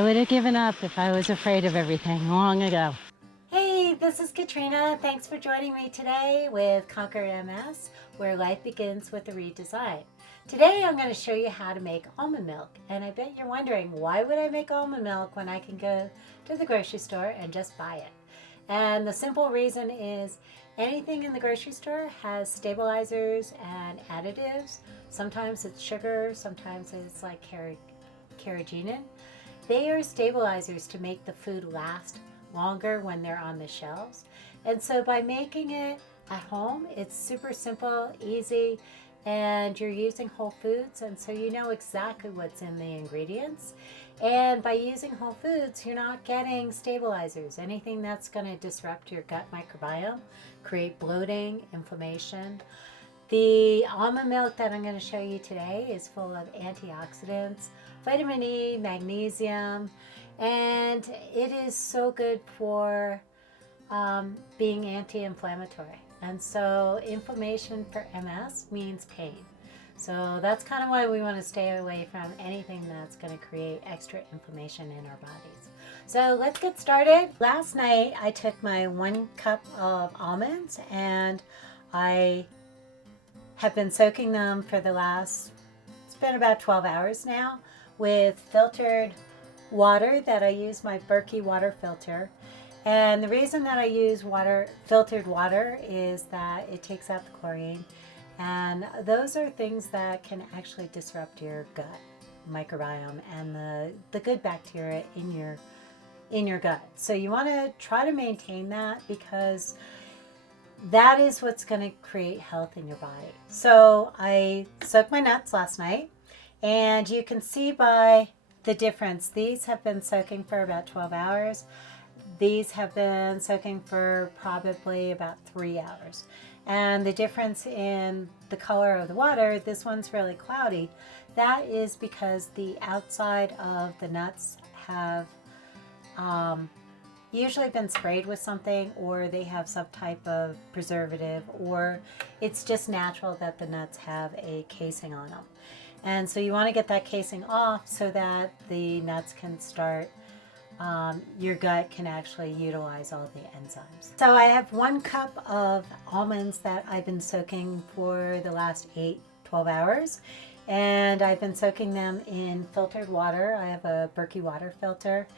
I would have given up if I was afraid of everything long ago. Hey, this is Katrina. Thanks for joining me today with Conquer MS, where life begins with a redesign. Today I'm going to show you how to make almond milk. And I bet you're wondering, why would I make almond milk when I can go to the grocery store and just buy it? And the simple reason is anything in the grocery store has stabilizers and additives. Sometimes it's sugar, sometimes it's like carrageenan. They are stabilizers to make the food last longer when they're on the shelves. And so by making it at home, it's super simple, easy, and you're using whole foods, and so you know exactly what's in the ingredients. And by using whole foods, you're not getting stabilizers, anything that's going to disrupt your gut microbiome, create bloating, inflammation. The almond milk that I'm going to show you today is full of antioxidants, vitamin E, magnesium, and it is so good for being anti-inflammatory. And so inflammation for MS means pain. So that's kind of why we want to stay away from anything that's going to create extra inflammation in our bodies. So let's get started. Last night I took my 1 cup of almonds and I have been soaking them for the last, it's been about 12 hours now, with filtered water that I use my Berkey water filter. And the reason that I use filtered water is that it takes out the chlorine, and those are things that can actually disrupt your gut microbiome and the good bacteria in your gut. So you want to try to maintain that, because that is what's going to create health in your body. So I soaked my nuts last night, and you can see by the difference. These have been soaking for about 12 hours. These have been soaking for probably about 3 hours. And the difference in the color of the water, this one's really cloudy. That is because the outside of the nuts have usually been sprayed with something, or they have some type of preservative, or it's just natural that the nuts have a casing on them. And so you want to get that casing off so that the nuts can start, your gut can actually utilize all the enzymes. So I have 1 cup of almonds that I've been soaking for the last 12 hours. And I've been soaking them in filtered water. I have a Berkey water filter.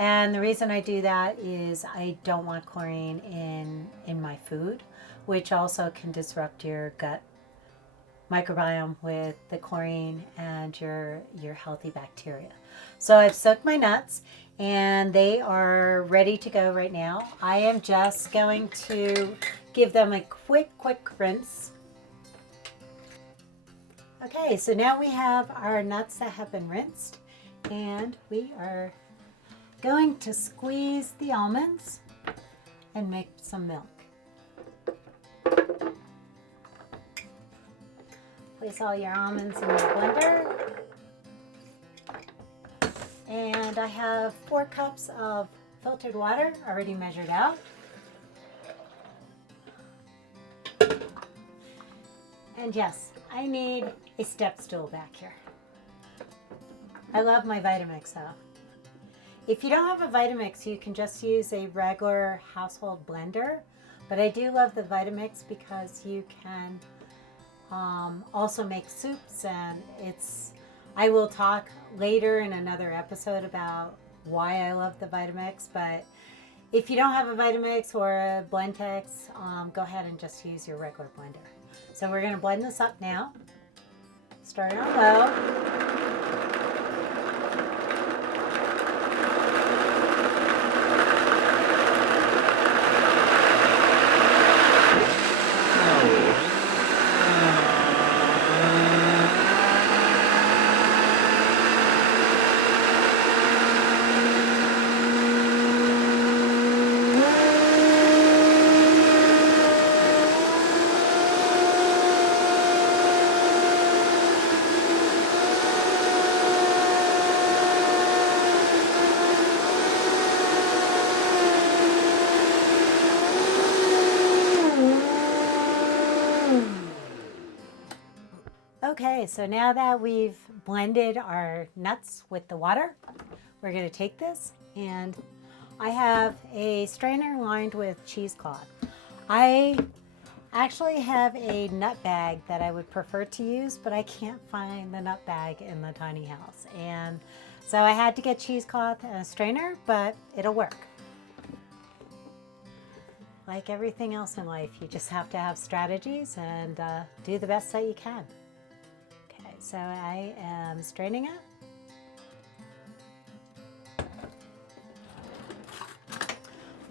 And the reason I do that is I don't want chlorine in my food, which also can disrupt your gut microbiome with the chlorine and your healthy bacteria. So I've soaked my nuts and they are ready to go right now. I am just going to give them a quick rinse. Okay, so now we have our nuts that have been rinsed, and we are going to squeeze the almonds and make some milk. Place all your almonds in your blender. And I have 4 cups of filtered water already measured out. And yes, I need a step stool back here. I love my Vitamix though. If you don't have a Vitamix, you can just use a regular household blender. But I do love the Vitamix because you can also make soups, and I will talk later in another episode about why I love the Vitamix. But if you don't have a Vitamix or a Blendtex, go ahead and just use your regular blender. So we're going to blend this up now. Starting on low. Okay, so now that we've blended our nuts with the water, we're going to take this, and I have a strainer lined with cheesecloth. I actually have a nut bag that I would prefer to use, but I can't find the nut bag in the tiny house. And so I had to get cheesecloth and a strainer, but it'll work. Like everything else in life, you just have to have strategies and do the best that you can. Okay, so I am straining it. I'm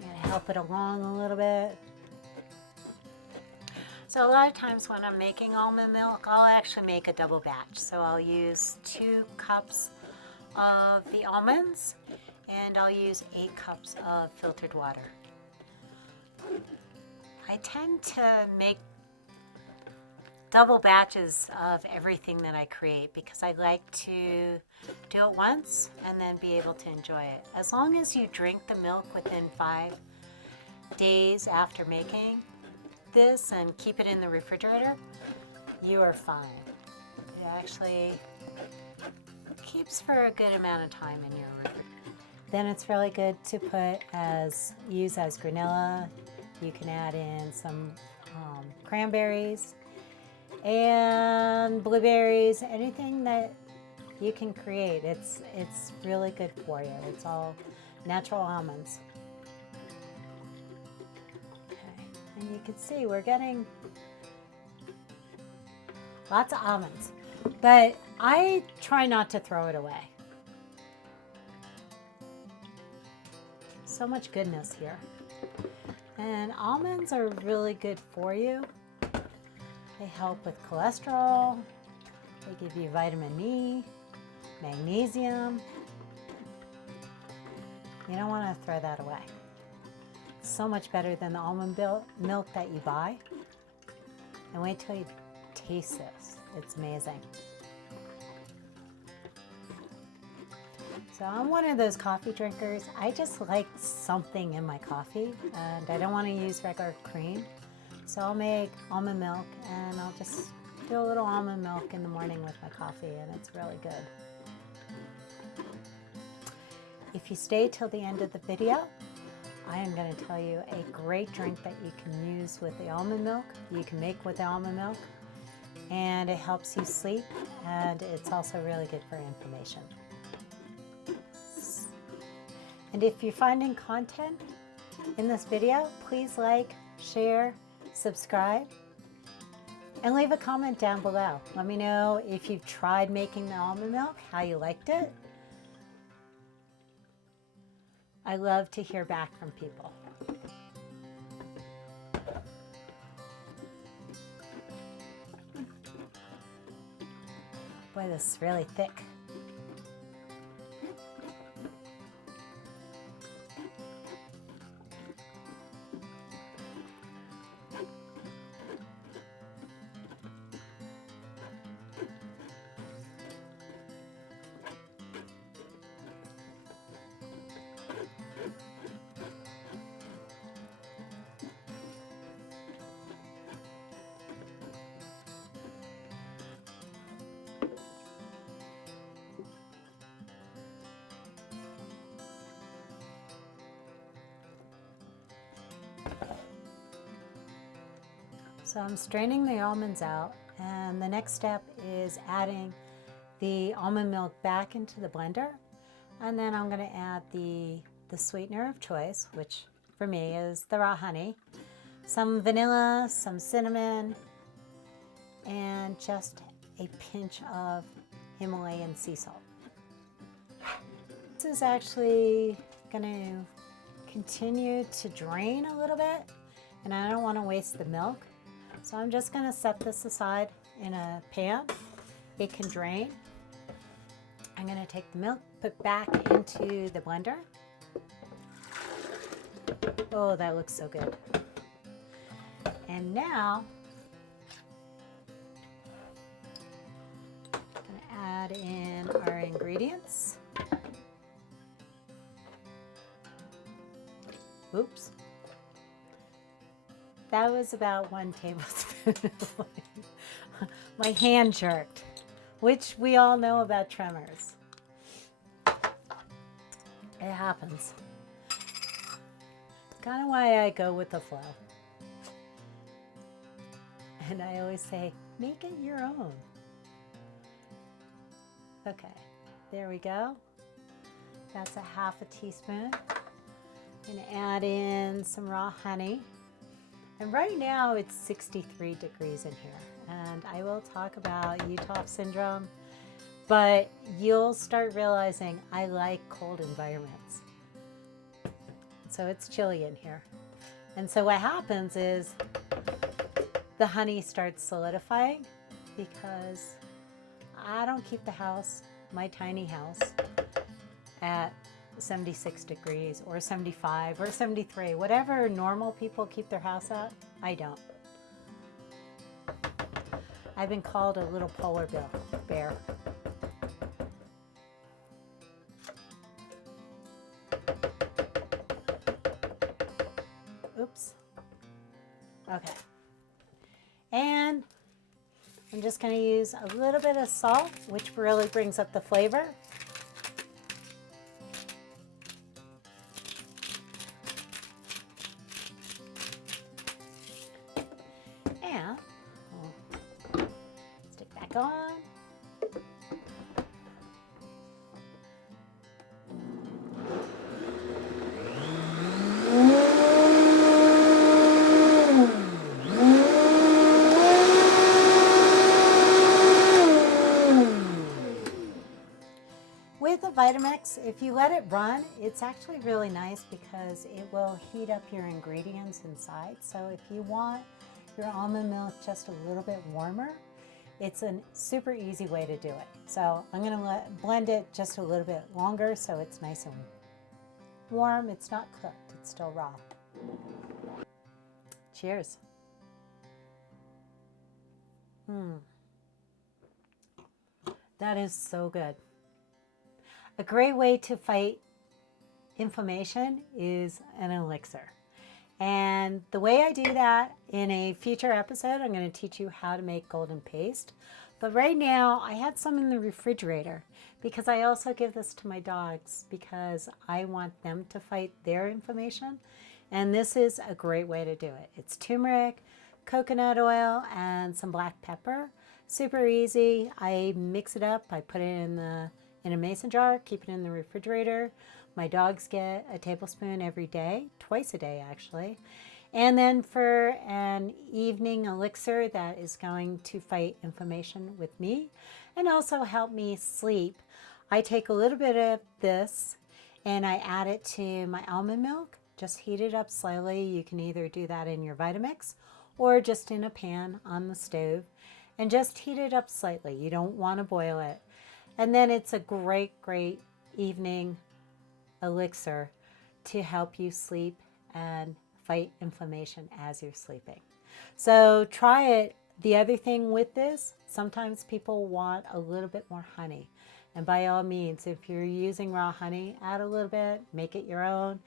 going to help it along a little bit. So a lot of times when I'm making almond milk, I'll actually make a double batch. So I'll use 2 cups of the almonds, and I'll use 8 cups of filtered water. I tend to make double batches of everything that I create because I like to do it once and then be able to enjoy it. As long as you drink the milk within 5 days after making this and keep it in the refrigerator, you are fine. It actually keeps for a good amount of time in your refrigerator. Then it's really good to use as granola. You can add in some cranberries and blueberries, anything that you can create. It's really good for you. It's all natural almonds. Okay, and you can see we're getting lots of almonds, but I try not to throw it away. So much goodness here. And almonds are really good for you. They help with cholesterol. They give you vitamin E, magnesium. You don't want to throw that away. It's so much better than the almond milk that you buy. And wait till you taste this. It's amazing. So I'm one of those coffee drinkers. I just like something in my coffee, and I don't want to use regular cream. So I'll make almond milk, and I'll just do a little almond milk in the morning with my coffee, and it's really good. If you stay till the end of the video, I am going to tell you a great drink that you can use with the almond milk. You can make with the almond milk, and it helps you sleep, and it's also really good for inflammation. And if you're finding content in this video, please like, share, subscribe, and leave a comment down below. Let me know if you've tried making the almond milk, how you liked it. I love to hear back from people. Boy, this is really thick. So I'm straining the almonds out, and the next step is adding the almond milk back into the blender, and then I'm going to add the sweetener of choice, which for me is the raw honey, some vanilla, some cinnamon, and just a pinch of Himalayan sea salt. This is actually going to continue to drain a little bit, and I don't want to waste the milk. So I'm just going to set this aside in a pan. It can drain. I'm going to take the milk, put back into the blender. Oh, that looks so good. And now I'm going to add in our ingredients. Oops. That was about 1 tablespoon. My hand jerked, which we all know about tremors. It happens. It's kind of why I go with the flow. And I always say, make it your own. Okay, there we go. That's a half a teaspoon. I'm gonna add in some raw honey. And right now it's 63 degrees in here. And I will talk about Uhthoff syndrome, but you'll start realizing I like cold environments. So it's chilly in here. And so what happens is the honey starts solidifying because I don't keep the house, my tiny house, at 76 degrees or 75 or 73. Whatever normal people keep their house at, I don't. I've been called a little polar bear. Oops. Okay. And I'm just going to use a little bit of salt, which really brings up the flavor. And we'll stick back on. With the Vitamix, if you let it run, it's actually really nice because it will heat up your ingredients inside. So if you want your almond milk just a little bit warmer, it's a super easy way to do it. So I'm going to blend it just a little bit longer so it's nice and warm. It's not cooked, it's still raw. Cheers. That is so good. A great way to fight inflammation is an elixir. And the way I do that, in a future episode, I'm going to teach you how to make golden paste. But right now, I had some in the refrigerator because I also give this to my dogs because I want them to fight their inflammation. And this is a great way to do it. It's turmeric, coconut oil, and some black pepper. Super easy. I mix it up. I put it in a mason jar, keep it in the refrigerator. My dogs get a tablespoon every day, twice a day actually. And then for an evening elixir that is going to fight inflammation with me and also help me sleep, I take a little bit of this and I add it to my almond milk. Just heat it up slightly. You can either do that in your Vitamix or just in a pan on the stove and just heat it up slightly. You don't want to boil it. And then it's a great, great evening elixir to help you sleep and fight inflammation as you're sleeping. So try it. The other thing with this, sometimes people want a little bit more honey. And by all means, if you're using raw honey, add a little bit, make it your own.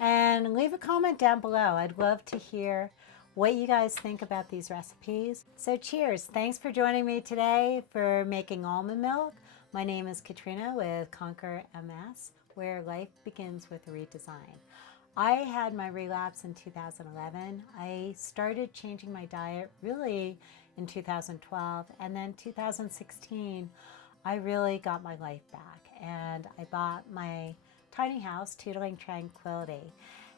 And leave a comment down below. I'd love to hear what you guys think about these recipes. So cheers. Thanks for joining me today for making almond milk. My name is Katrina with Conquer MS, where life begins with a redesign. I had my relapse in 2011. I started changing my diet really in 2012, and then 2016, I really got my life back, and I bought my tiny house, Tootling Tranquility.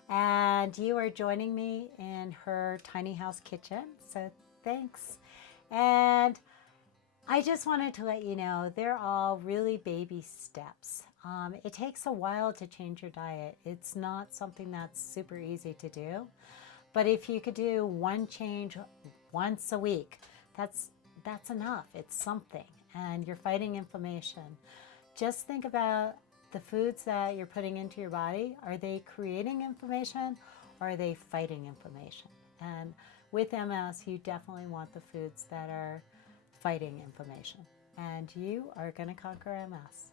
And you are joining me in her tiny house kitchen, so thanks. And I just wanted to let you know they're all really baby steps. It takes a while to change your diet. It's not something that's super easy to do. But if you could do one change once a week, that's enough. It's something. And you're fighting inflammation. Just think about the foods that you're putting into your body. Are they creating inflammation or are they fighting inflammation? And with MS, you definitely want the foods that are fighting inflammation. And you are going to conquer MS.